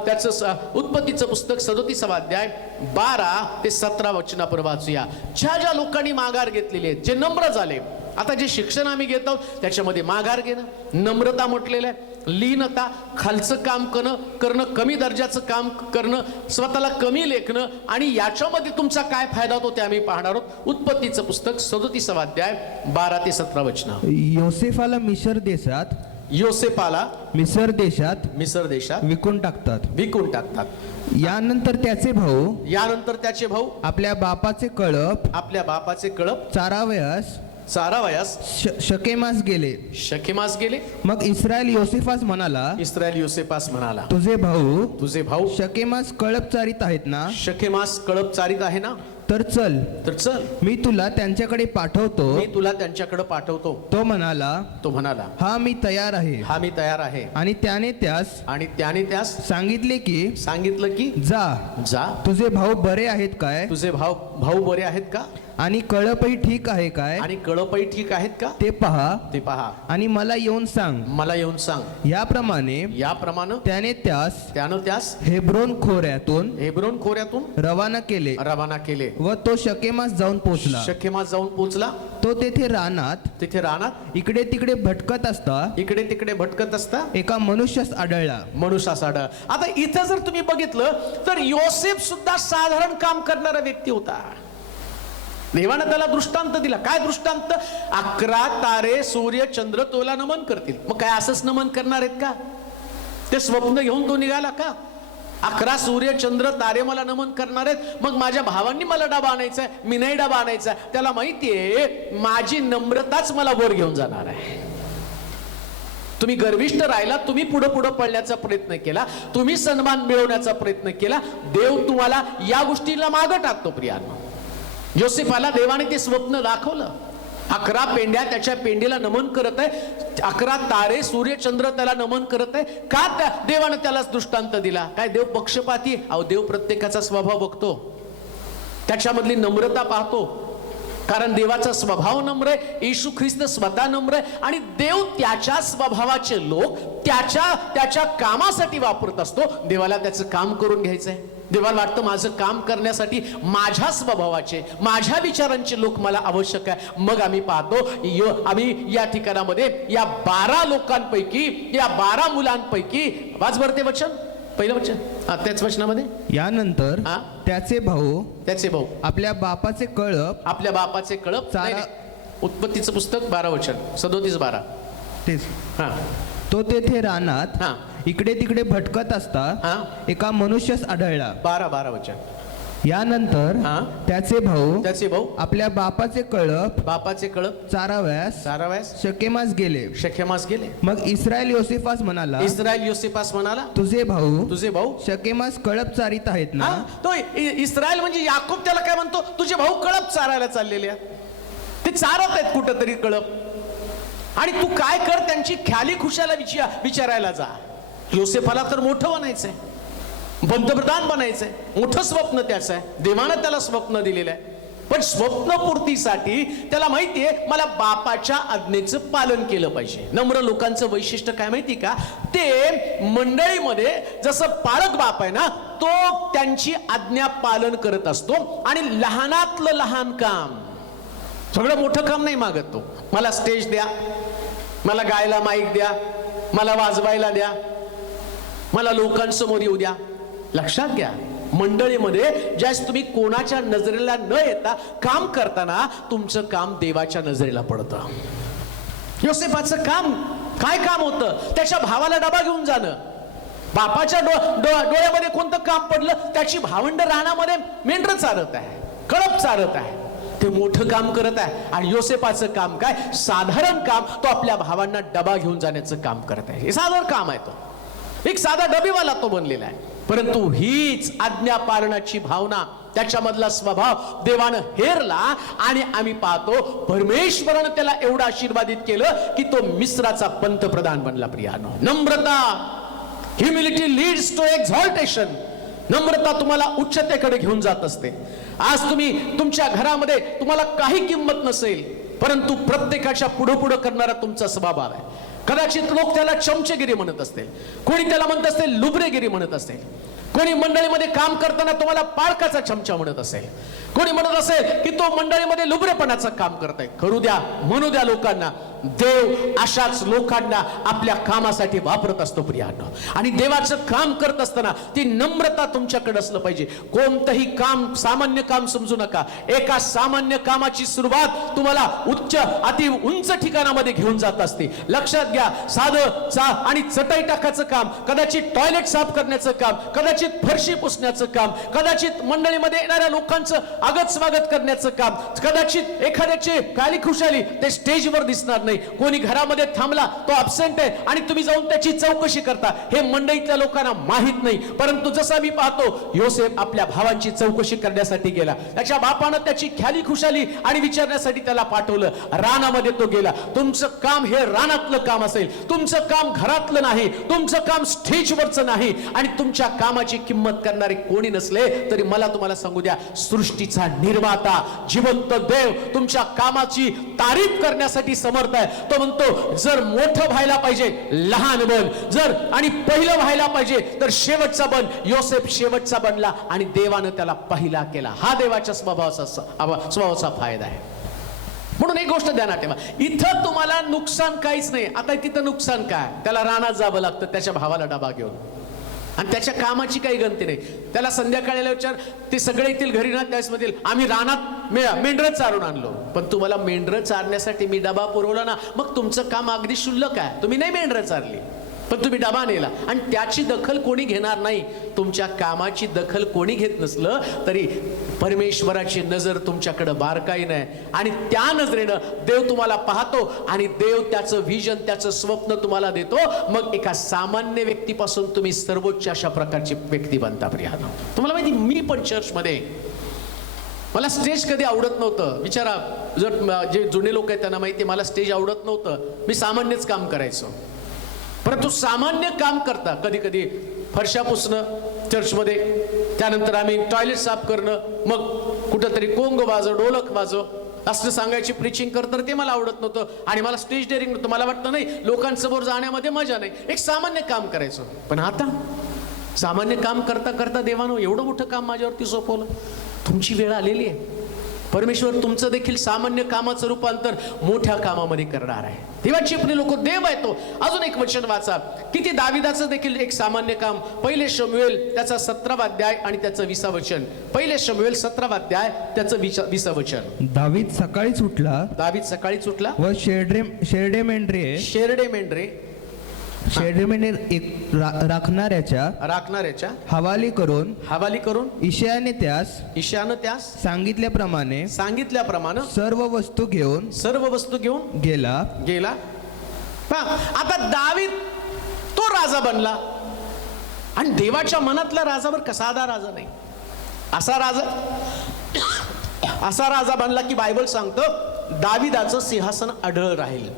त्याचं उत्पत्तीचं पुस्तक 37वा अध्याय 12 ते 17 वचनापर्यंत वाचूया. ज्या लोकांनी माघार घेतलेली आहे, जे नम्र झाले, आता जे शिक्षण आम्ही घेत आहोत त्याच्यामध्ये माघार घेणं, नम्रता म्हटलेलं आहे, लीनता, खालचं काम करणं, कमी दर्जाचं काम करणं, स्वतःला कमी लेखणं, आणि याच्यामध्ये तुमचा काय फायदा होतो ते आम्ही पाहणार आहोत. उत्पत्तीचं पुस्तक 37वा अध्याय 12 ते 17 वचन. योसेफाला मिसर देशात विकून टाकतात. यानंतर त्याचे भाऊ आपल्या बापाचे कळप चारावयास शकेमास गेले. मग इस्रायल योसेफास म्हणाला, तुझे भाऊ शकेमास कळप चारित आहे ना, तर चल मी तुला त्यांच्याकडे पाठवतो. तो म्हणाला, हा मी तयार आहे. आणि त्याने त्यास सांगितलं की जा तुझे भाऊ बरे आहेत का, आणि कळपही ठीक आहे का ते पहा आणि मला येऊन सांग. याप्रमाणे त्याने त्यास हेब्रोन खोऱ्यातून रवाना केले व तो शकेमास जाऊन पोहोचला. तो तेथे रानात इकडे तिकडे भटकत असता एका मनुष्यास आढळला. आता इथं जर तुम्ही बघितलं तर योसेफ सुद्धा साधारण काम करणारा व्यक्ती होता. देवानं त्याला दृष्टांत दिला. काय दृष्टांत? 11 तारे सूर्य चंद्र तोला नमन करतील. मग काय असंच नमन करणार आहेत का? ते स्वप्न घेऊन तो निघाला का? 11 सूर्य चंद्र तारे मला नमन करणार आहेत, मग माझ्या भावांनी मला डबा आणायचा आहे, मी नाही डबा आणायचा. त्याला माहितीये माझी नम्रताच मला वर घेऊन जाणार आहे. तुम्ही गर्विष्ठ राहिला, तुम्ही पुढे पडण्याचा प्रयत्न केला, तुम्ही सन्मान मिळवण्याचा प्रयत्न केला, देव तुम्हाला या गोष्टीला मागं टाकतो. प्रियांनो, योसेफाला देवाने ते स्वप्न दाखवलं. 11 पेंड्या त्याच्या पेंडीला नमन करत आहे, 11 तारे सूर्य चंद्र त्याला नमन करत आहे. का त्या देवाने त्याला दृष्टांत दिला? काय देव पक्षपाती? अहो, देव प्रत्येकाचा स्वभाव बघतो, त्याच्यामधली नम्रता पाहतो. कारण देवाचा स्वभाव नम्र आहे, येशू ख्रिस्त स्वतः नम्र आहे, आणि देव त्याच्या स्वभावाचे लोक त्याच्या कामासाठी वापरत असतो. देवाला त्याचं काम करून घ्यायचंय. देवाला वाटतं माझं काम करण्यासाठी माझ्या स्वभावाचे, माझ्या विचारांचे लोक मला आवश्यक आहे. मग आम्ही पाहतो, आम्ही या ठिकाणामध्ये या 12 लोकांपैकी, या 12 मुलांपैकी, वाच बरं ते वचन, पहिलं वचन त्याच वचनामध्ये, यानंतर त्याचे भाऊ आपल्या बापाचे कळप उत्पत्तीचं पुस्तक 12 वचन 37-12. तेच तो तेथे रानात इकडे तिकडे भटकत असता एका मनुष्यास आढळला. 12 वचन. यानंतर त्याचे भाऊ आपल्या बापाचे कळप चाराव्यास शकेमास गेले. मग इस्रायल योसेफास म्हणाला, तुझे भाऊ शकेमास कळप चारित आहेत ना. तो इस्रायल म्हणजे याकूब त्याला काय म्हणतो? तुझे भाऊ कळप चारायला चाललेले, ते चारत आहेत कुठंतरी कळप. आणि तू काय कर, त्यांची ख्याली खुशाला विचारायला जा. योसेफाला तर मोठं बनायचंय, पंतप्रधान बनायचंय, मोठं स्वप्न त्याचं आहे, देवानं त्याला स्वप्न दिलेलं आहे. पण स्वप्नपूर्तीसाठी त्याला माहितीये मला बापाच्या आज्ञेचं पालन केलं पाहिजे. नम्र लोकांचं वैशिष्ट्य काय माहिती का, ते मंडळीमध्ये जसं पालक बाप आहे ना, तो त्यांची आज्ञा पालन करत असतो आणि लहानातलं लहान काम, सगळं मोठं काम नाही मागत तो. मला स्टेज द्या, मला गायला माईक द्या, मला वाजवायला द्या, मला लोकांसमोर येऊ द्या. लक्षात घ्या, मंडळीमध्ये ज्यावेळेस तुम्ही कोणाच्या नजरेला न येता काम करताना तुमचं काम देवाच्या नजरेला पडतं. योसेफाचं काम काय काम होतं, त्याच्या भावाला डबा घेऊन जाणं. बापाच्या डोळ्यामध्ये कोणतं काम पडलं, त्याची भावंड रानामध्ये मेंढरं चारत आहे, कळप चारत आहे, ते मोठं काम करत आहे. आणि योसेफाचं काम काय, साधारण काम, तो आपल्या भावांना डबा घेऊन जाण्याचं काम करत आहे. हे साधारण काम आहे, तो एक साधा डबेवाला तो बनलेला आहे. परंतु हीच आज्ञा पालनाची भावना, त्याच्यामधला स्वभाव देवानं हेरला आणि आम्ही पाहतो परमेश्वरानं त्याला एवढं आशीर्वादित केलं की तो मिस्राचा पंतप्रधान बनला. प्रियानो, नम्रता, ह्युमिलिटी लीड्स टू एक्झॉल्टेशन. नम्रता तुम्हाला उच्चतेकडे घेऊन जात असते. आज तुम्ही तुमच्या घरामध्ये तुम्हाला काही किंमत नसेल, परंतु प्रत्येकाच्या पुढं करणारा तुमचा स्वभाव आहे. कदाचित लोक त्याला चमचेगिरी म्हणत असतील, कोणी त्याला म्हणत असतील लुबरेगिरी म्हणत असेल, कोणी मंडळीमध्ये काम करताना तुम्हाला पाळकाचा चमचा म्हणत असेल, कोणी म्हणत असेल की तो मंडळीमध्ये लुबरेपणाचं काम करत आहे. करू द्या, म्हणू द्या लोकांना. देव अशाच लोकांना आपल्या कामासाठी वापरत असतो प्रियांनो. आणि देवाचं काम करत असताना ती नम्रता तुमच्याकडे असलं पाहिजे. कोणतंही काम सामान्य काम समजू नका. एका सामान्य कामाची सुरुवात तुम्हाला अति उंच ठिकाणामध्ये घेऊन जात असते. लक्षात घ्या, साधं आणि चटई टाकायचं काम, कदाचित टॉयलेट साफ करण्याचं काम, कदाचित फरशी पुसण्याचं काम, कदाचित मंडळीमध्ये येणाऱ्या लोकांचं आगत स्वागत करण्याचं काम, कदाचित एखाद्याचे काली खुशाली ते स्टेजवर दिसणार नाही, कोणी घरामध्ये थांबला तो अब्सेंट आहे आणि तुम्ही जाऊन त्याची चौकशी करता, हे मंडळीतल्या लोकांना माहित नाही. परंतु जसं मी पाहतो, योसेफ आपल्या भावांची चौकशी करण्यासाठी गेला. त्याच्या बापानं त्याची ख्याली खुशाली आणि विचारण्यासाठी त्याला पाठवलं. रानामध्ये तो गेला. तुमचं काम हे रानातलं काम असेल, तुमचं काम घरातलं नाही, तुमचं काम स्टेजवरचं नाही. आणि तुमच्या कामाची किंमत करणारे कोणी नसले तरी मला तुम्हाला सांगू द्या, सृष्टीचा निर्माता जिवंत देव तुमच्या कामाची तारीफ करण्यासाठी समर्थ आहे. तो म्हणतो, जर मोठं व्हायला पाहिजे लहान बन, जर आणि पहिलं व्हायला पाहिजे तर शेवटचा बन. योसेफ शेवटचा बनला आणि देवानं त्याला पहिला केला. हा देवाच्या स्वभावाचा फायदा आहे. म्हणून एक गोष्ट ध्यानात ठेवा, इथं तुम्हाला नुकसान काहीच नाही. आता तिथं नुकसान काय, त्याला रानात जावं लागतं त्याच्या भावाला डबा घेऊन, आणि त्याच्या कामाची काही गंती नाही. त्याला संध्याकाळी विचार, ते सगळे येतील घरी ना, त्यावेळेस मधील आम्ही रानात मेंढरं चारून आणलो. पण तुम्हाला मेंढरं चारण्यासाठी मी डबा पुरवला ना, मग तुमचं काम अगदी क्षुल्लक आहे. तुम्ही नाही मेंढरं चारली, पण तुम्ही डबा नेला. आणि त्याची दखल कोणी घेणार नाही. तुमच्या कामाची दखल कोणी घेत नसलं तरी परमेश्वराची नजर तुमच्याकडे बारकाईनं आहे. आणि त्या नजरेनं देव तुम्हाला पाहतो आणि देव त्याचं व्हिजन, त्याचं स्वप्न तुम्हाला देतो. मग एका सामान्य व्यक्तीपासून तुम्ही सर्वोच्च अशा प्रकारची व्यक्ती बनता. प्रियानो, तुम्हाला माहिती, मी पण चर्चमध्ये, मला स्टेज कधी आवडत नव्हतं. विचारा, जर जे जुने लोक आहेत त्यांना माहिती, मला स्टेज आवडत नव्हतं. मी सामान्यच काम करायचो. परंतु सामान्य काम करता कधी कधी फरशा पुसणं चर्चमध्ये, त्यानंतर आम्ही टॉयलेट साफ करणं, मग कुठंतरी कोंग वाजव, डोलक वाजव असं सांगायची प्रीचिंग कर, तर ते मला आवडत नव्हतं. आणि मला स्टेज डेअरिंग नव्हतं. मला वाटतं नाही, लोकांसमोर जाण्यामध्ये मजा नाही, एक सामान्य काम करायचो. पण आता सामान्य काम करता करता देवानं एवढं मोठं काम माझ्यावरती सोपवलं. तुमची वेळ आलेली आहे. परमेश्वर तुमचं देखील सामान्य कामाचं रूपांतर मोठ्या कामामध्ये करणार आहे. देवाची आपली लोक देव आहे तो. अजून एक वचन वाचा, किती दाविदाचं देखील एक सामान्य काम. पहिले शमूएल त्याचा 17वा अध्याय आणि त्याचं 20ं वचन. पहिले शमूएल 17वा अध्याय त्याचं 20ं वचन. दावीद सकाळीच उठला व शेरडे मेंढरे राखणाऱ्याच्या हवाली करून ईशाने त्यास सांगितल्याप्रमाणे सर्व वस्तू घेऊन गेला. आता दावीद तो राजा बनला आणि देवाच्या मनातला राजा, बर का, साधा राजा नाही, असा राजा बनला की बायबल सांगतं दाविदाचं सिंहासन अढळ राहील.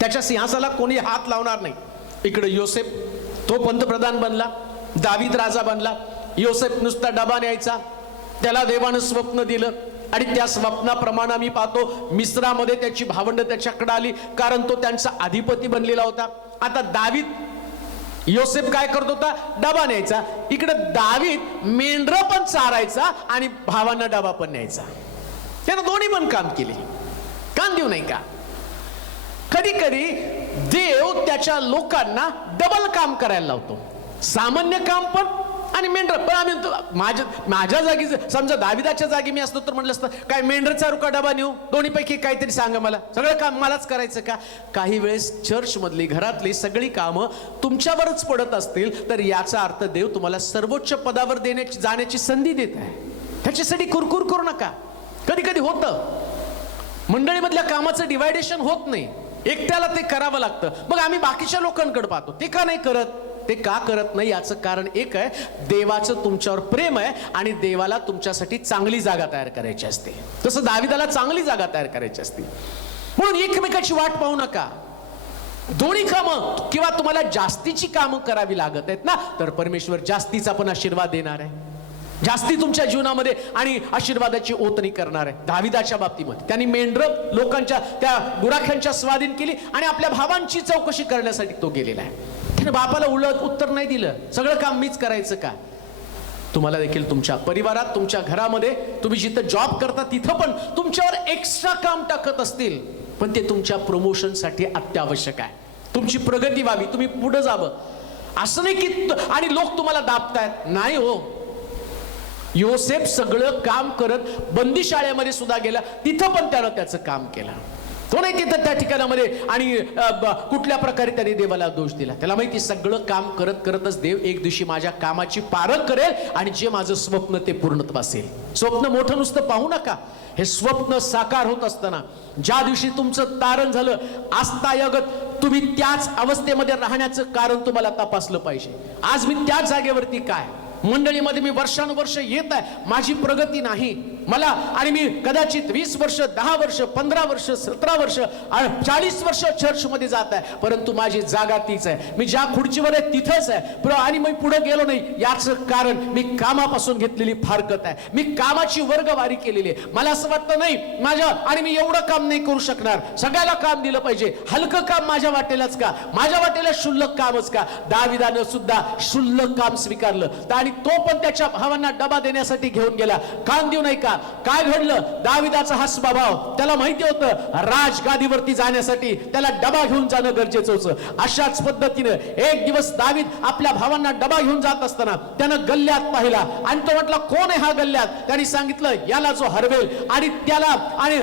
त्याच्या सिंहासनाला कोणी हात लावणार नाही. इकडे योसेफ तो पंतप्रधान बनला, दावीद राजा बनला. योसेफ नुसता डबा न्यायचा, त्याला देवानं स्वप्न दिलं आणि त्या स्वप्नाप्रमाणे आम्ही पाहतो मिस्रामध्ये त्याची भावंड त्याच्याकडे आली, कारण तो त्यांचा अधिपती बनलेला होता. आता दावीद योसेफ काय करत होता? डबा न्यायचा. इकडे दावीद मेंढर पण चारायचा आणि भावांना डबा पण न्यायचा. त्यानं दोन्ही पण काम केले. कान देऊ नाही का? कधी कधी देव त्याच्या लोकांना डबल काम करायला लावतो, सामान्य काम पण आणि मेंढर पण. आम्ही माझ्या जागी समजा दाविदाच्या जागी मी असतो तर म्हटलं असतं काय मेंढर चारू का डबा नेऊ, दोन्हीपैकी काहीतरी सांगा मला, सगळं काम मलाच करायचं का? काही वेळेस चर्च मधली घरातली सगळी कामं तुमच्यावरच पडत असतील तर याचा अर्थ देव तुम्हाला सर्वोच्च पदावर जाण्याची संधी देत आहे. त्याच्यासाठी कुरकुर करू नका. कधी कधी होतं मंडळीमधल्या कामाचं डिवायडेशन होत नाही, एकट्याला ते करावं लागतं. मग आम्ही बाकीच्या लोकांकडे पाहतो ते का नाही करत. ते का करत नाही याचं कारण एक आहे, देवाचं तुमच्यावर प्रेम आहे आणि देवाला तुमच्यासाठी चांगली जागा तयार करायची असते. तसं दाविदाला चांगली जागा तयार करायची असते. म्हणून एकमेकाची वाट पाहू नका. दोन्ही कामं किंवा तुम्हाला जास्तीची कामं करावी लागत आहेत ना, तर परमेश्वर जास्तीचा पण आशीर्वाद देणार आहे, जास्ती तुमच्या जीवनामध्ये आणि आशीर्वादाची ओतणी करणार आहे. दाविदाच्या बाबतीमध्ये त्यांनी मेंढर लोकांच्या त्या गुराख्यांच्या स्वाधीन केली आणि आपल्या भावांची चौकशी करण्यासाठी तो गेलेला आहे. त्याने बापाला उलट उत्तर नाही दिलं, सगळं काम मीच करायचं का? तुम्हाला देखील तुमच्या परिवारात, तुमच्या घरामध्ये, तुम्ही जिथं जॉब करता तिथं पण तुमच्यावर एक्स्ट्रा काम टाकत असतील, पण ते तुमच्या प्रमोशनसाठी अत्यावश्यक आहे. तुमची प्रगती व्हावी, तुम्ही पुढे जावं. असं नाही की आणि लोक तुम्हाला दाबतायत, नाही हो. योसेफ सगळं काम करत बंदीशाळेमध्ये सुद्धा गेला, तिथं पण त्यानं त्याचं काम केलं. तो नाही तिथं त्या ठिकाणामध्ये आणि कुठल्या प्रकारे त्याने देवाला दोष दिला. त्याला माहिती सगळं काम करत करतच देव एक दिवशी माझ्या कामाची पारख करेल आणि जे माझं स्वप्न ते पूर्णत्वास येईल. स्वप्न मोठं नुसतं पाहू नका. हे स्वप्न साकार होत असताना ज्या दिवशी तुमचं तारण झालं, आस्तायगत तुम्ही त्याच अवस्थेमध्ये राहण्याचं कारण तुम्हाला तपासलं पाहिजे. आज मी त्याच जागेवरती काय, मंडळीमध्ये मी वर्षानुवर्ष येत आहे, माझी प्रगती नाही मला, आणि मी कदाचित 20 वर्ष, 10 वर्ष, 15 वर्ष, 17 वर्ष, 40 वर्ष चर्चमध्ये जात आहे, परंतु माझी जागा तीच आहे, मी ज्या खुर्चीवर आहे तिथंच आहे आणि मी पुढे गेलो नाही. याचं कारण मी कामापासून घेतलेली फारकत आहे. मी कामाची वर्गवारी केलेली आहे. मला असं वाटतं नाही आणि मी एवढं काम नाही करू शकणार, सगळ्याला काम दिलं पाहिजे, हलकं काम माझ्या वाटेलाच का, माझ्या वाटेला शुल्लक कामच का? दाविदानं सुद्धा शुल्लक काम स्वीकारलं आणि तो पण त्याच्या भावांना डबा देण्यासाठी घेऊन गेला. काम देऊ नाही का? काय घडलं? दाविदाचा हा स्वभाव, त्याला माहिती होतं राजगादीवरती जाण्यासाठी त्याला डबा घेऊन जाणं गरजेचं होतं. अशाच पद्धतीनं एक दिवस दावीद आपल्या भावांना डबा घेऊन जात असताना त्यानं गल्ल्यात पाहिला आणि तो म्हटला, कोण आहे हा गल्ल्यात? त्यांनी सांगितलं, याला जो हरवेल आणि त्याला आणि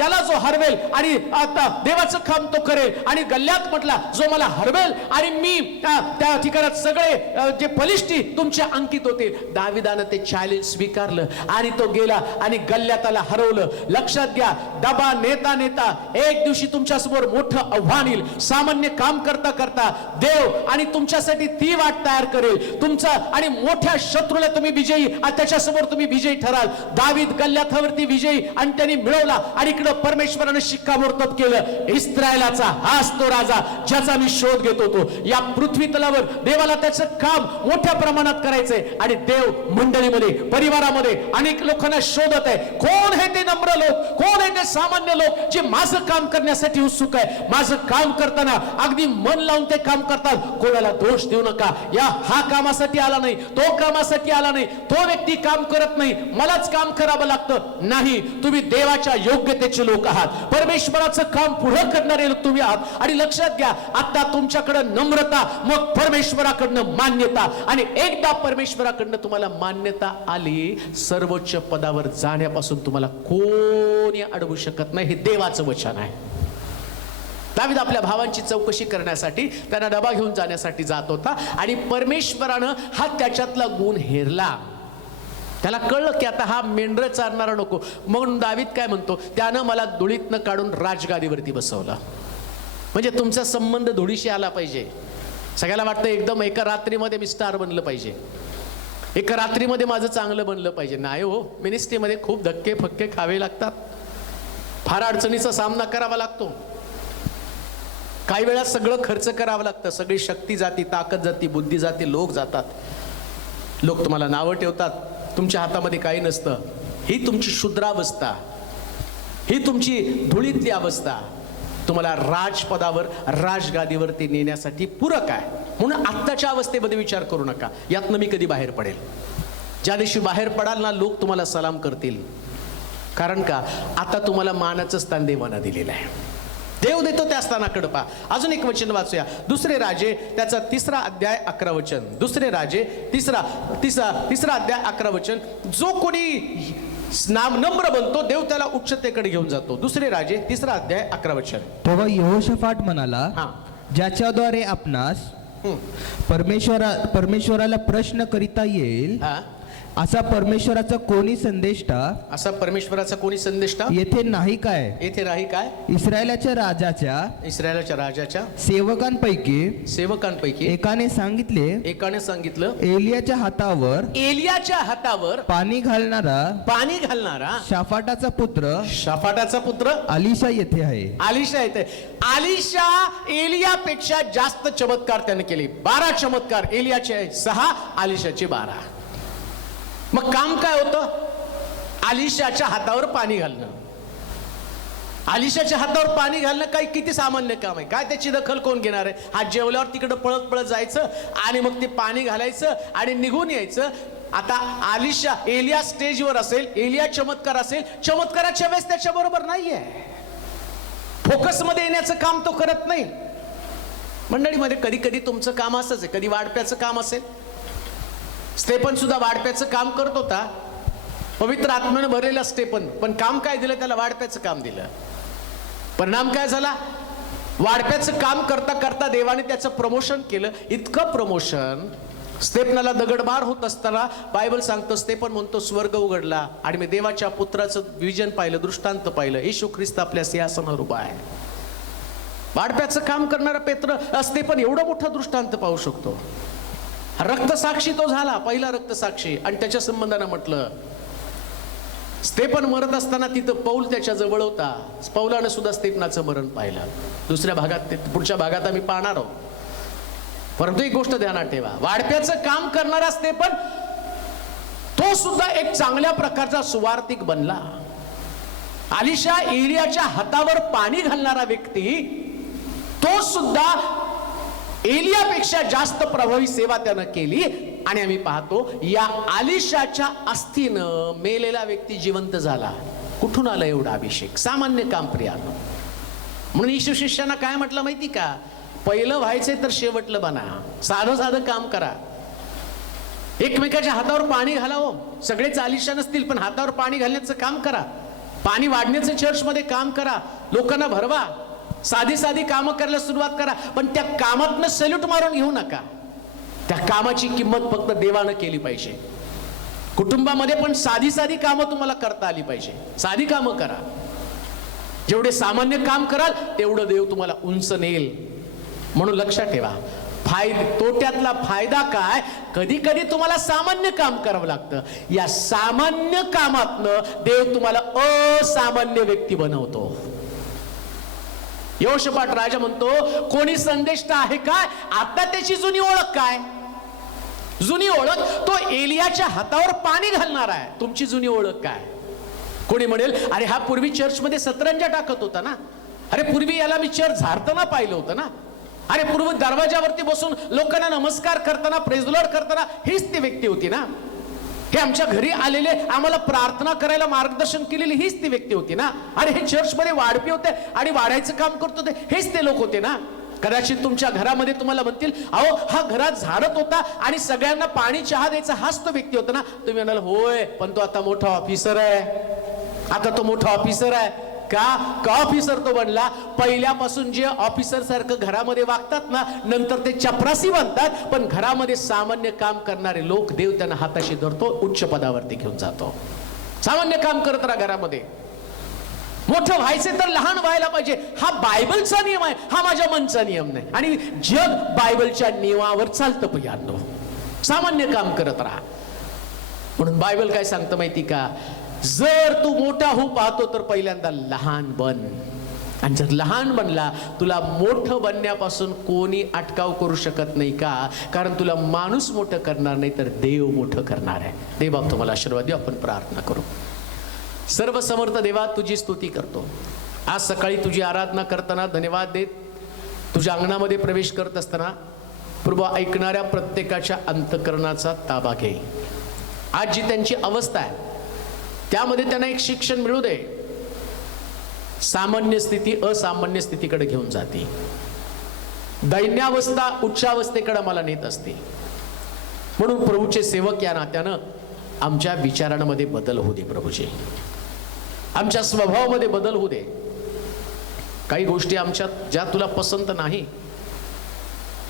याला जो हरवेल आणि आता देवाचं काम तो करेल. आणि गल्ल्यात म्हटला, जो मला हरवेल आणि मी त्या ठिकाणात सगळे जे बलिष्ठी तुमच्या अंकित होते. दाविदानं ते चॅलेंज स्वीकारलं आणि तो गेला आणि गल्ल्याताला हरवलं. लक्षात घ्या, डबा नेता नेता एक दिवशी तुमच्या समोर मोठं आव्हान येईल. सामान्य काम करता करता देव आणि तुमच्यासाठी ती वाट तयार करेल तुमचा, आणि मोठ्या शत्रूला तुम्ही विजयी, त्याच्यासमोर तुम्ही विजयी ठराल. दावीद गल्ल्यातावरती विजयी आणि त्यांनी मिळवला आणि इकडे परमेश्वरानं शिक्कामोर्तब केलं, इस्रायलाचा हाच तो राजा ज्याचा मी शोध घेत होतो. या पृथ्वी तलावर देवाला त्याचं काम मोठ्या प्रमाणात करायचंय आणि देव मंडळीमध्ये, परिवारामध्ये अनेक लोकांना शोधत आहे. कोण आहे ते नम्र लोक, कोण आहे ते सामान्य लोक जे माझं काम करण्यासाठी उत्सुक आहे, माझं काम करताना अगदी मन लावून ते काम करतात. कोणाला दोष देऊ नका. हा कामासाठी आला नाही, तो कामासाठी आला नाही, तो व्यक्ती काम करत नाही, मलाच काम करावं लागतं, नाही. तुम्ही देवाच्या योग्यतेचे लोक आहात, परमेश्वराचं काम पुढे करणारे लोक तुम्ही आहात. आणि लक्षात घ्या, आता तुमच्याकडे नम्रता, मग परमेश्वराकडनं मान्यता, आणि एकदा परमेश्वराकडनं तुम्हाला मान्यता आली, सर्वोच्च पदावर जाण्यापासून तुम्हाला कोणी अडवू शकत नाही. हे देवाचं वचन आहे. दावीद आपल्या भावांची चौकशी करण्यासाठी, त्यांना डबा घेऊन जाण्यासाठी जात होता आणि परमेश्वरानं हा त्याच्यातला गुण हेरला. त्याला कळलं की आता हा मेंढर चारणारा नको, म्हणून दावीद काय म्हणतो, त्यानं मला धुळीतनं काढून राजगादीवरती बसवलं. म्हणजे तुमचा संबंध धुळीशी आला पाहिजे. सगळ्याला वाटतं एकदम एका रात्रीमध्ये मी स्टार बनलं पाहिजे, एका रात्रीमध्ये माझं चांगलं बनलं पाहिजे. नाही हो, मिनिस्ट्रीमध्ये खूप धक्के फक्के खावे लागतात, फार अडचणीचा सामना करावा लागतो. काही वेळा सगळं खर्च करावं लागतं, सगळी शक्ती जाती, ताकद जाती, बुद्धी जाती, लोक जातात, लोक तुम्हाला नावं ठेवतात, तुमच्या हातामध्ये काही नसतं. ही तुमची शुद्रावस्था, ही तुमची धुळीतली अवस्था तुम्हाला राजपदावर, राजगादीवरती नेण्यासाठी पूरक आहे. म्हणून आत्ताच्या अवस्थेमध्ये विचार करू नका, यातनं मी कधी बाहेर पडेल. ज्या दिवशी बाहेर पडाल ना, लोक तुम्हाला सलाम करतील. कारण का, आता तुम्हाला मानाचं स्थान देवानं दिलेलं आहे. देव देतो त्या स्थानाकडे पहा. अजून एक वचन वाचूया, दुसरे राजे त्याचा 3 अध्याय 11 वचन. दुसरे राजे तिसरा अध्याय 11 वचन. जो कोणी नम्र बनतो, देव त्याला उच्चतेकडे घेऊन जातो. दुसरे राजे 3 अध्याय 11 वचन. तेव्हा यहोशाफाट म्हणाला, ज्याच्याद्वारे आपणास परमेश्वराला प्रश्न करिता येईल, असा परमेश्वराचा कोणी संदेष्टा येथे नाही काय? येथे नाही काय? इस्रायलाच्या राजाच्या सेवकांपैकी एकाने सांगितलं, एलियाच्या हातावर पाणी घालणारा शाफाटाचा पुत्र अलिशा येथे आहे. अलिशा एलियापेक्षा जास्त चमत्कार त्याने केले. 12 चमत्कार एलियाचे 6, अलिशाचे 12. मग काम काय होतं? अलिशाच्या हातावर पाणी घालणं. अलिशाच्या हातावर पाणी घालणं काही किती सामान्य काम आहे? काय त्याची दखल कोण घेणार आहे? हात जेवल्यावर तिकडं पळत जायचं आणि मग ते पाणी घालायचं आणि निघून यायचं. आता एलिया स्टेजवर असेल, एलिया चमत्कार असेल, चमत्काराच्या वेळेस त्याच्या बरोबर नाहीये. फोकस मध्ये येण्याचं काम तो करत नाही. मंडळीमध्ये कधी कधी तुमचं काम असंच आहे. कधी वाढप्याचं काम असेल, स्टेफन सुद्धा वाढप्याचं काम करत होता, पवित्र आत्म्याने भरलेला स्टेफन. पण काम काय दिलं त्याला? वाढप्याचं काम दिलं. परिणाम काय झाला? वाढप्याचं काम करता करता देवाने त्याचं प्रमोशन केलं. इतकं प्रमोशन, स्टेफनाला दगडमार होत असताना बायबल सांगतो, स्टेफन म्हणतो स्वर्ग उघडला आणि मी देवाच्या पुत्राचं विजन पाहिलं, दृष्टांत पाहिलं. येशू ख्रिस्त आपल्या सिंहासनावर उभा आहे. वाढप्याचं काम करणारा स्टेफन एवढा मोठा दृष्टांत पाहू शकतो. रक्तसाक्षी तो झाला, पहिला रक्तसाक्षी. आणि त्याच्या संबंधानं म्हटलं, स्टेफन मरत असताना तिथं पौल त्याच्या जवळ होता. पौलानं सुद्धा स्टेफनाचं मरण पाहिलं. दुसऱ्या भागात, पुढच्या भागात आम्ही पाहणार आहोत. परंतु एक गोष्ट ध्यानात ठेवा, वाढप्याचं काम करणारा स्टेफन तो सुद्धा एक चांगल्या प्रकारचा सुवार्तिक बनला. अलिशा एलियाच्या हातावर पाणी घालणारा व्यक्ती, तो सुद्धा एलियापेक्षा जास्त प्रभावी सेवा त्यानं केली. आणि आम्ही पाहतो, या अलिशाच्या अस्थीनं मेलेला व्यक्ती जिवंत झाला. कुठून आला एवढा अभिषेक? सामान्य काम प्रियानो. म्हणून येशू शिष्यांना काय म्हटलं माहिती का? पहिलं व्हायचंय तर शेवटलं बना. साधं काम करा. एकमेकाच्या हातावर पाणी घालावं. सगळेच अलिशा नसतील, पण हातावर पाणी घालण्याचं काम करा. पाणी वाढण्याचं चर्चमध्ये काम करा. लोकांना भरवा. साधी कामं करायला सुरुवात करा. पण त्या कामातनं सॅल्यूट मारून घेऊ नका. त्या कामाची किंमत फक्त देवानं केली पाहिजे. कुटुंबामध्ये पण साधी कामं तुम्हाला करता आली पाहिजे. साधी कामं करा. जेवढे सामान्य काम कराल तेवढं देव तुम्हाला उंच नेल. म्हणून लक्षात ठेवा, तोट्यातला फायदा काय? कधी कधी तुम्हाला सामान्य काम करावं लागतं. या सामान्य कामातनं देव तुम्हाला असामान्य व्यक्ती बनवतो. यहोशाफाट राजा म्हणतो, कोणी संदेष्टा आहे काय? आता त्याची जुनी ओळख काय? जुनी ओळख तो एलियाच्या हातावर पाणी घालणार आहे. तुमची जुनी ओळख काय? कोणी म्हणेल, अरे हा पूर्वी चर्चमध्ये सतरंजा टाकत होता ना. अरे पूर्वी याला मी चर्च झाडताना पाहिलं होतं ना. अरे पूर्वी दरवाजावरती बसून लोकांना नमस्कार करताना, प्रेज द लॉर्ड करताना हीच ती व्यक्ती होती ना. हे आमच्या घरी आलेले, आम्हाला प्रार्थना करायला मार्गदर्शन केलेली हीच ती व्यक्ती होती ना. अरे हे चर्चमध्ये वाढपी होते आणि वाढायचं काम करत होते, हेच ते लोक होते ना. कदाचित तुमच्या घरामध्ये तुम्हाला म्हणतील, अहो हा घरात झाडत होता आणि सगळ्यांना पाणी चहा द्यायचा हाच तो व्यक्ती होता ना. तुम्ही म्हणाल, होय, पण तो आता मोठा ऑफिसर आहे. आता तो मोठा ऑफिसर आहे. का ऑफिसर तो बनला? पहिल्यापासून जे ऑफिसर सारखं घरामध्ये वागतात ना, नंतर ते चपरासी बनतात. पण घरामध्ये सामान्य काम करणारे लोक देव त्यांना हाताशी धरतो, उच्च पदावरती घेऊन जातो. सामान्य काम करत राहा घरामध्ये. मोठं व्हायचे तर लहान व्हायला पाहिजे. हा बायबलचा नियम आहे, हा माझ्या मनचा नियम नाही. आणि जग बायबलच्या नियमावर चालतं प्रियांनो. सामान्य काम करत राहा. म्हणून बायबल काय सांगतं माहिती का? जर तू मोठा होऊ पाहतो तर पहिल्यांदा लहान बन. आणि जर लहान बनला, तुला मोठं बनण्यापासून कोणी अटकाव करू शकत नाही. का? कारण तुला माणूस मोठं करणार नाही, तर देव मोठं करणार आहे. देव बाप तुम्हाला आशीर्वाद देव. आपण प्रार्थना करू. सर्व समर्थ देवा, तुझी स्तुती करतो. आज सकाळी तुझी आराधना करताना धन्यवाद देत तुझ्या अंगणामध्ये प्रवेश करत असताना प्रभू, ऐकणाऱ्या प्रत्येकाच्या अंतःकरणाचा ताबा घे. आज जी त्यांची अवस्था आहे त्यामध्ये त्यांना एक शिक्षण मिळू दे. सामान्य स्थिती असामान्य स्थितीकडे घेऊन जाते. दैन्यावस्था उच्चावस्थेकडे मला नेत असते. म्हणून प्रभूचे सेवक या नात्यानं आमच्या विचारांमध्ये बदल होऊ दे. प्रभूजी, आमच्या स्वभावामध्ये बदल होऊ दे. काही गोष्टी आमच्यात ज्या तुला पसंत नाही.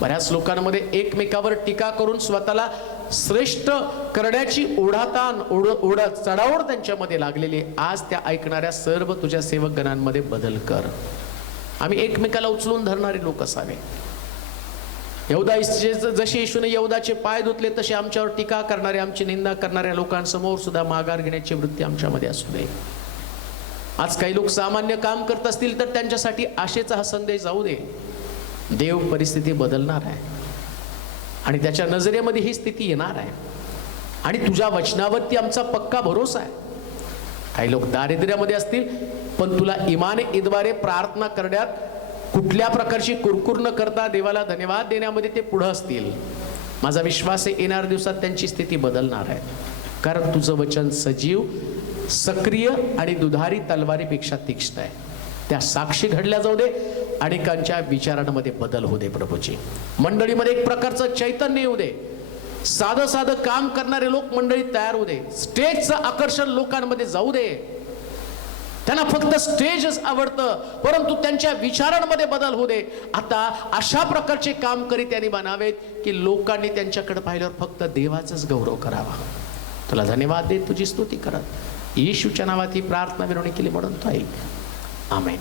बऱ्याच लोकांमध्ये एकमेकावर टीका करून स्वतःला श्रेष्ठ करण्याची ओढा चढाओढ त्यांच्यामध्ये लागलेली. आज त्या ऐकणाऱ्या सर्व तुझ्या सेवकगणांमध्ये बदल कर. आम्ही एकमेकाला उचलून धरणारे लोक असावे. जसे येशूने यहूदाचे पाय धुतले तसे आमच्यावर टीका करणारे, आमची निंदा करणाऱ्या लोकांसमोर सुद्धा माघार घेण्याची वृत्ती आमच्यामध्ये असू दे. आज काही लोक सामान्य काम करत असतील तर त्यांच्यासाठी आशेचा हा संदेश जाऊ दे. देव परिस्थिती बदलणार आहे आणि त्याच्या नजरेमध्ये ही स्थिती येणार आहे. आणि तुझ्या वचनावरती आमचा पक्का भरोसा आहे. काही लोक दारिद्र्यामध्ये असतील, पण तुला इमाने इद्वारे प्रार्थना करण्यात कुठल्या प्रकारची कुरकुर न करता देवाला धन्यवाद देण्यामध्ये ते पुढे असतील. माझा विश्वास आहे येणाऱ्या दिवसात त्यांची स्थिती बदलणार आहे. कारण तुझं वचन सजीव, सक्रिय आणि दुधारी तलवारीपेक्षा तीक्ष्ण आहे. त्या साक्षी घडल्या जाऊ दे. अनेकांच्या विचारांमध्ये बदल होऊ दे. प्रभूजी, मंडळीमध्ये एक प्रकारचं चैतन्य येऊ दे. साधं साधं काम करणारे लोक मंडळीत तयार होऊ दे. स्टेजचं आकर्षण लोकांमध्ये जाऊ दे. त्यांना फक्त स्टेजच आवडतं, परंतु त्यांच्या विचारांमध्ये बदल होऊ दे. आता अशा प्रकारचे काम करीत त्यांनी बनावेत की लोकांनी त्यांच्याकडे पाहिल्यावर फक्त देवाचाच गौरव करावा. तुला धन्यवाद देत तुझी स्तुती करत येशूच्या नावात ही प्रार्थना विनवणी केली म्हणून तो ऐक. आमेन.